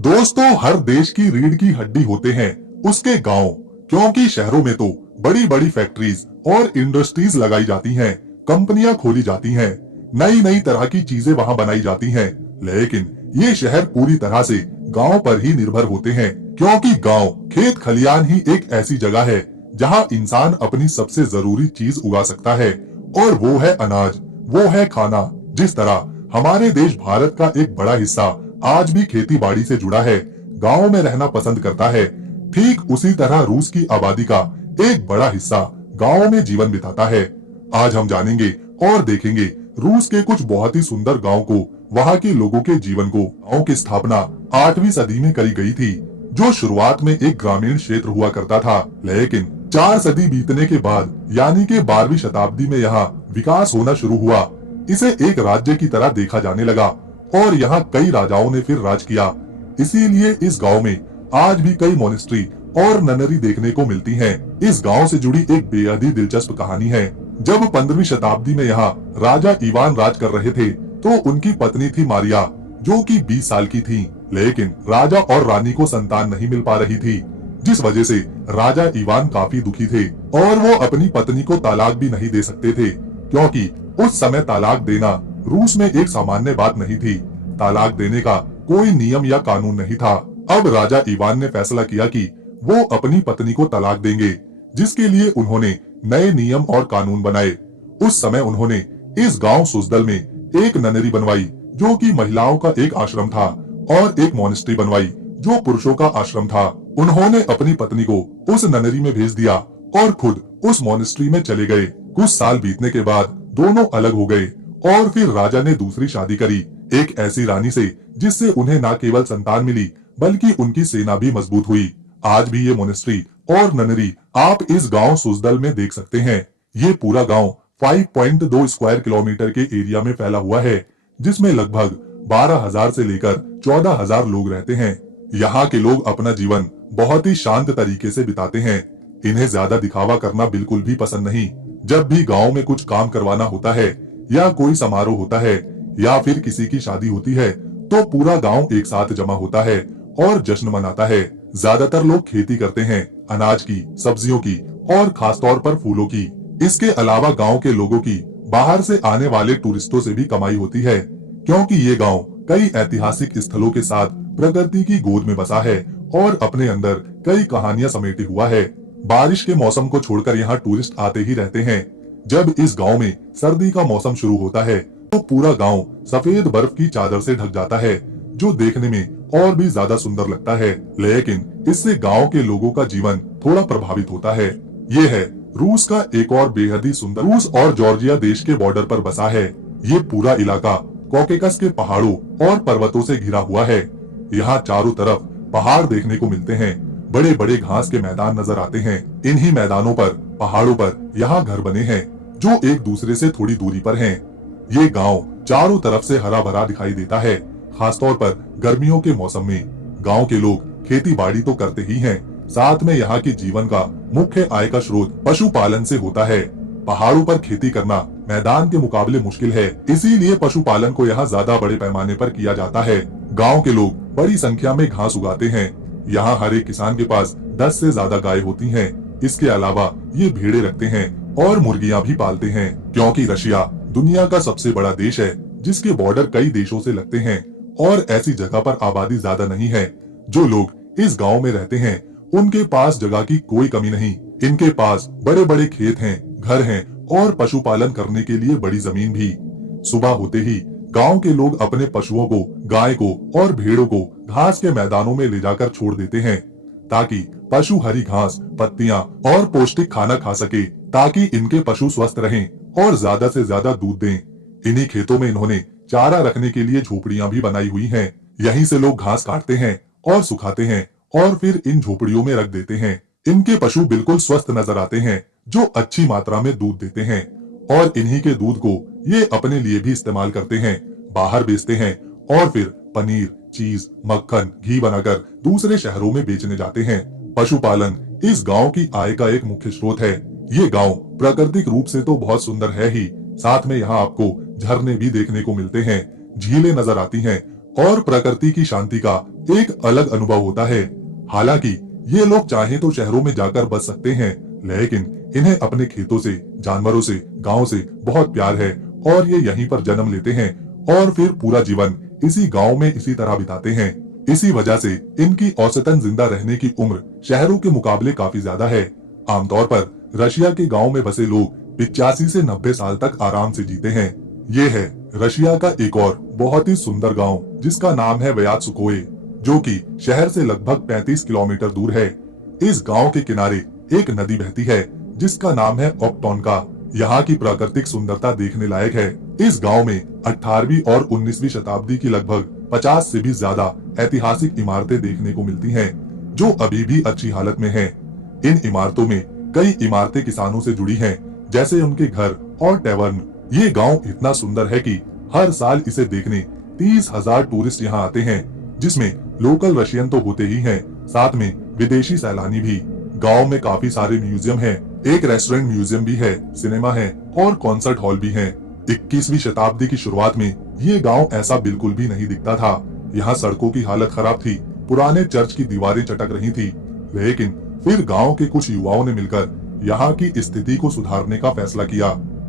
दोस्तों, हर देश की रीढ़ की हड्डी होते हैं उसके गांव। क्योंकि शहरों में तो बड़ी बड़ी फैक्ट्रीज और इंडस्ट्रीज लगाई जाती हैं, कंपनियां खोली जाती हैं, नई नई तरह की चीजें वहां बनाई जाती हैं। लेकिन ये शहर पूरी तरह से गांव पर ही निर्भर होते हैं, क्योंकि गांव खेत खलियान ही एक ऐसी जगह है जहां इंसान अपनी सबसे जरूरी चीज उगा सकता है, और वो है अनाज, वो है खाना। जिस तरह हमारे देश भारत का एक बड़ा हिस्सा आज भी खेती बाड़ी से जुड़ा है, गाँव में रहना पसंद करता है, ठीक उसी तरह रूस की आबादी का एक बड़ा हिस्सा गाँव में जीवन बिताता है। आज हम जानेंगे और देखेंगे रूस के कुछ बहुत ही सुंदर गाँव को, वहाँ के लोगों के जीवन को। गाँव की स्थापना 8वीं सदी में करी गई थी, जो शुरुआत में एक ग्रामीण क्षेत्र हुआ करता था, लेकिन 4 सदी बीतने के बाद यानी कि 12वीं शताब्दी में यहाँ विकास होना शुरू हुआ। इसे एक राज्य की तरह देखा जाने लगा और यहाँ कई राजाओं ने फिर राज किया। इसीलिए इस गांव में आज भी कई मोनेस्ट्री और ननरी देखने को मिलती हैं। इस गांव से जुड़ी एक बेहद ही दिलचस्प कहानी है। जब 15वीं शताब्दी में यहाँ राजा इवान राज कर रहे थे, तो उनकी पत्नी थी मारिया, जो कि 20 साल की थी। लेकिन राजा और रानी को संतान नहीं मिल पा रही थी, जिस वजह से राजा इवान काफी दुखी थे और वो अपनी पत्नी को तलाक भी नहीं दे सकते थे, क्योंकि उस समय तलाक देना रूस में एक सामान्य बात नहीं थी। तलाक देने का कोई नियम या कानून नहीं था। अब राजा इवान ने फैसला किया कि वो अपनी पत्नी को तलाक देंगे, जिसके लिए उन्होंने नए नियम और कानून बनाए। उस समय उन्होंने इस गांव सुजदल में एक ननरी बनवाई, जो कि महिलाओं का एक आश्रम था, और एक मोनेस्ट्री बनवाई, जो पुरुषों का आश्रम था। उन्होंने अपनी पत्नी को उस ननरी में भेज दिया और खुद उस मोनेस्ट्री में चले गए। कुछ साल बीतने के बाद दोनों अलग हो गए और फिर राजा ने दूसरी शादी करी, एक ऐसी रानी से जिससे उन्हें न केवल संतान मिली, बल्कि उनकी सेना भी मजबूत हुई। आज भी ये मोनेस्ट्री और ननरी आप इस गांव सुजदल में देख सकते हैं। ये पूरा गांव 5.2 स्क्वायर किलोमीटर के एरिया में फैला हुआ है, जिसमें लगभग 12,000 से लेकर 14,000 लोग रहते हैं। यहाँ के लोग अपना जीवन बहुत ही शांत तरीके से बिताते हैं। इन्हें ज्यादा दिखावा करना बिल्कुल भी पसंद नहीं। जब भी गांव में कुछ काम करवाना होता है, या कोई समारोह होता है, या फिर किसी की शादी होती है, तो पूरा गांव एक साथ जमा होता है और जश्न मनाता है। ज्यादातर लोग खेती करते हैं, अनाज की, सब्जियों की और खासतौर पर फूलों की। इसके अलावा गांव के लोगों की बाहर से आने वाले टूरिस्टों से भी कमाई होती है, क्योंकि ये गांव कई ऐतिहासिक स्थलों के साथ प्रकृति की गोद में बसा है और अपने अंदर कई कहानियां समेटे हुआ है। बारिश के मौसम को छोड़कर यहाँ टूरिस्ट आते ही रहते हैं। जब इस गांव में सर्दी का मौसम शुरू होता है, तो पूरा गांव सफेद बर्फ की चादर से ढक जाता है, जो देखने में और भी ज्यादा सुंदर लगता है। लेकिन इससे गांव के लोगों का जीवन थोड़ा प्रभावित होता है। ये है रूस का एक और बेहद ही सुंदर। रूस और जॉर्जिया देश के बॉर्डर पर बसा है। ये पूरा इलाका कॉकेकस के पहाड़ों और पर्वतों से घिरा हुआ है। यहाँ चारों तरफ पहाड़ देखने को मिलते हैं, बड़े बड़े घास के मैदान नजर आते हैं। इन्हीं मैदानों पर, पहाड़ों पर यहाँ घर बने हैं, जो एक दूसरे से थोड़ी दूरी पर हैं। ये गांव चारों तरफ से हरा भरा दिखाई देता है। खासतौर पर गर्मियों के मौसम में गांव के लोग खेती बाड़ी तो करते ही हैं, साथ में यहाँ के जीवन का मुख्य आय का स्रोत पशुपालन से होता है। पहाड़ों पर खेती करना मैदान के मुकाबले मुश्किल है, इसीलिए पशुपालन को यहाँ ज्यादा बड़े पैमाने पर किया जाता है। गाँव के लोग बड़ी संख्या में घास उगाते हैं। यहाँ हर एक किसान के पास 10 से ज्यादा गाय होती हैं। इसके अलावा ये भेड़े रखते हैं और मुर्गियां भी पालते हैं, क्योंकि रशिया दुनिया का सबसे बड़ा देश है, जिसके बॉर्डर कई देशों से लगते हैं और ऐसी जगह पर आबादी ज्यादा नहीं है। जो लोग इस गांव में रहते हैं, उनके पास जगह की कोई कमी नहीं। इनके पास बड़े बड़े खेत हैं, घर हैं और पशुपालन करने के लिए बड़ी जमीन भी। सुबह होते ही गांव के लोग अपने पशुओं को, गाय को और भेड़ों को घास के मैदानों में ले जाकर छोड़ देते हैं, ताकि पशु हरी घास, पत्तियां और पौष्टिक खाना खा सके, ताकि इनके पशु स्वस्थ रहें और ज्यादा से ज्यादा दूध दें। इन्हीं खेतों में इन्होंने चारा रखने के लिए झोपड़ियां भी बनाई हुई हैं। यहीं से लोग घास काटते हैं और सुखाते हैं और फिर इन झोपड़ियों में रख देते हैं। इनके पशु बिल्कुल स्वस्थ नजर आते हैं, जो अच्छी मात्रा में दूध देते हैं, और इन्हीं के दूध को ये अपने लिए भी इस्तेमाल करते हैं, बाहर बेचते हैं और फिर पनीर, चीज, मक्खन, घी बनाकर दूसरे शहरों में बेचने जाते हैं। पशुपालन इस गांव की आय का एक मुख्य स्रोत है। ये गांव प्राकृतिक रूप से तो बहुत सुंदर है ही, साथ में यहाँ आपको झरने भी देखने को मिलते हैं, झीलें नजर आती हैं और प्रकृति की शांति का एक अलग अनुभव होता है। हालांकि ये लोग चाहे तो शहरों में जाकर बस सकते हैं, लेकिन इन्हें अपने खेतों से, जानवरों से, गांव से बहुत प्यार है और ये यहीं पर जन्म लेते हैं और फिर पूरा जीवन इसी गांव में इसी तरह बिताते हैं। इसी वजह से इनकी औसतन जिंदा रहने की उम्र शहरों के मुकाबले काफी ज्यादा है। आमतौर पर रशिया के गांव में बसे लोग 85 से 90 साल तक आराम से जीते हैं। ये है रशिया का एक और बहुत ही सुंदर गांव जिसका नाम है व्यात्सुकोए, जो कि शहर से लगभग 35 किलोमीटर दूर है। इस गांव के किनारे एक नदी बहती है जिसका नाम है ओक्टोनका। यहाँ की प्राकृतिक सुंदरता देखने लायक है। इस गांव में 18वीं और 19वीं शताब्दी की लगभग 50 से भी ज्यादा ऐतिहासिक इमारतें देखने को मिलती हैं, जो अभी भी अच्छी हालत में हैं। इन इमारतों में कई इमारतें किसानों से जुड़ी हैं, जैसे उनके घर और टैवर्न। ये गांव इतना सुंदर है कि हर साल इसे देखने 30,000 टूरिस्ट यहाँ आते हैं, जिसमें लोकल रशियन तो होते ही हैं, साथ में विदेशी सैलानी भी। गांव में काफी सारे म्यूजियम हैं, एक रेस्टोरेंट म्यूजियम भी है, सिनेमा है और कॉन्सर्ट हॉल भी है। 21वीं शताब्दी की शुरुआत में ये गांव ऐसा बिल्कुल भी नहीं दिखता था। यहाँ सड़कों की हालत खराब थी, पुराने चर्च की दीवारें चटक रही थी, लेकिन फिर गांव के कुछ युवाओं ने मिलकर यहाँ की स्थिति को सुधारने का फैसला किया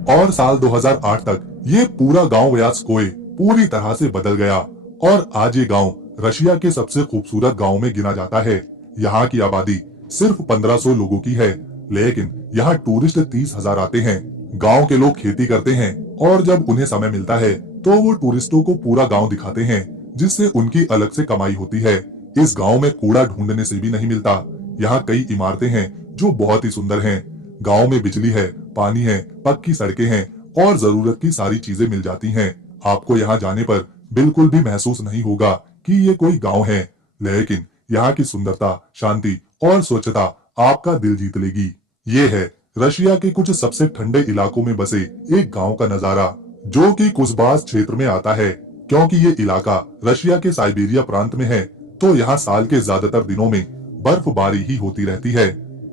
और साल 2008 तक ये पूरा गांव व्यात्सकोए पूरी तरह से बदल गया और आज ये गांव रशिया के सबसे खूबसूरत गांव में गिना जाता है। यहाँ की आबादी सिर्फ 1500 लोगों की है, लेकिन यहाँ टूरिस्ट 30,000 आते हैं। गांव के लोग खेती करते हैं और जब उन्हें समय मिलता है तो वो टूरिस्टों को पूरा गांव दिखाते हैं, जिससे उनकी अलग से कमाई होती है। इस गांव में कूड़ा ढूंढने से भी नहीं मिलता। यहाँ कई इमारतें हैं जो बहुत ही सुंदर हैं। गांव में बिजली है, पानी है, पक्की सड़कें हैं और जरूरत की सारी चीजें मिल जाती हैं। आपको यहाँ जाने पर बिल्कुल भी महसूस नहीं होगा कि ये कोई गांव है, लेकिन यहाँ की सुंदरता, शांति और स्वच्छता आपका दिल जीत लेगी। ये है रशिया के कुछ सबसे ठंडे इलाकों में बसे एक गांव का नजारा, जो कि कुस्बास क्षेत्र में आता है। क्योंकि ये इलाका रशिया के साइबेरिया प्रांत में है, तो यहाँ साल के ज्यादातर दिनों में बर्फबारी ही होती रहती है।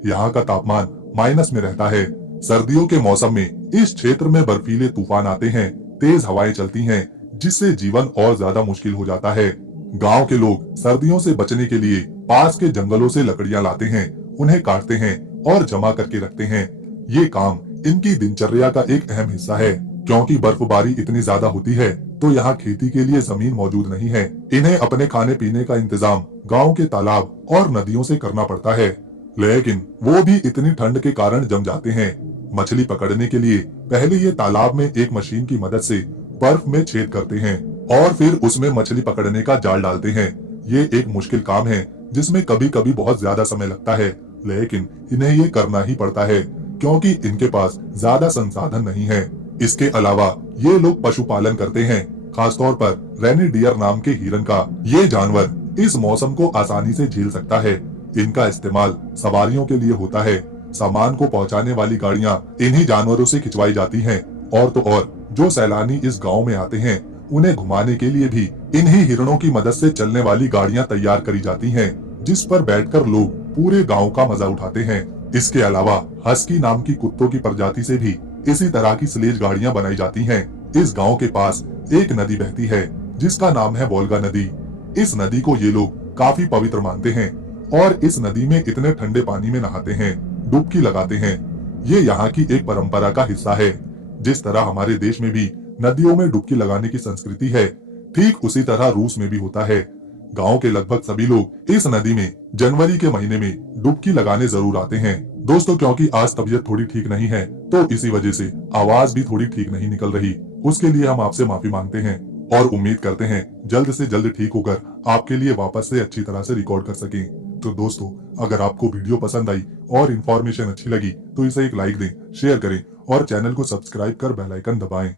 यहाँ का तापमान माइनस में रहता है। सर्दियों के मौसम में इस क्षेत्र में बर्फीले तूफान आते हैं, तेज हवाएं चलती हैं, जिससे जीवन और ज्यादा मुश्किल हो जाता है। गांव के लोग सर्दियों से बचने के लिए पास के जंगलों से लकड़ियां लाते हैं, उन्हें काटते हैं और जमा करके रखते हैं। ये काम इनकी दिनचर्या का एक अहम हिस्सा है। क्योंकि बर्फबारी इतनी ज्यादा होती है तो यहाँ खेती के लिए जमीन मौजूद नहीं है। इन्हें अपने खाने पीने का इंतजाम गांव के तालाब और नदियों से करना पड़ता है, लेकिन वो भी इतनी ठंड के कारण जम जाते हैं। मछली पकड़ने के लिए पहले ये तालाब में एक मशीन की मदद से बर्फ में छेद करते हैं और फिर उसमें मछली पकड़ने का जाल डालते हैं। ये एक मुश्किल काम है जिसमें कभी कभी बहुत ज्यादा समय लगता है, लेकिन इन्हें ये करना ही पड़ता है क्योंकि इनके पास ज्यादा संसाधन नहीं है। इसके अलावा ये लोग पशुपालन करते हैं, खासतौर पर रेनी डियर नाम के हिरन का। ये जानवर इस मौसम को आसानी से झेल सकता है। इनका इस्तेमाल सवारियों के लिए होता है। सामान को पहुंचाने वाली गाड़ियां इन्हीं जानवरों से खिंचवाई जाती हैं। और तो और जो सैलानी इस गांव में आते हैं उन्हें घुमाने के लिए भी इन्हीं हिरणों की मदद से चलने वाली गाड़ियां तैयार करी जाती हैं, जिस पर बैठकर लोग पूरे गांव का मजा उठाते हैं। इसके अलावा हस्की नाम की कुत्तों की प्रजाति से भी इसी तरह की स्लेज गाड़ियां बनाई जाती हैं। इस गांव के पास एक नदी बहती है जिसका नाम है वोल्गा नदी। इस नदी को ये लोग काफी पवित्र मानते हैं और इस नदी में इतने ठंडे पानी में नहाते हैं, डुबकी लगाते हैं। ये यहाँ की एक परंपरा का हिस्सा है। जिस तरह हमारे देश में भी नदियों में डुबकी लगाने की संस्कृति है, ठीक उसी तरह रूस में भी होता है। गांव के लगभग सभी लोग इस नदी में जनवरी के महीने में डुबकी लगाने जरूर आते हैं। दोस्तों, क्योंकि आज तबीयत थोड़ी ठीक नहीं है तो इसी वजह से आवाज भी थोड़ी ठीक नहीं निकल रही। उसके लिए हम आपसे माफी मांगते हैं और उम्मीद करते हैं जल्द से जल्द ठीक होकर आपके लिए वापस से अच्छी तरह से रिकॉर्ड कर सकें। तो दोस्तों, अगर आपको वीडियो पसंद आई और इन्फॉर्मेशन अच्छी लगी तो इसे एक लाइक दें, शेयर करें और चैनल को सब्सक्राइब कर बेल आइकन दबाएं।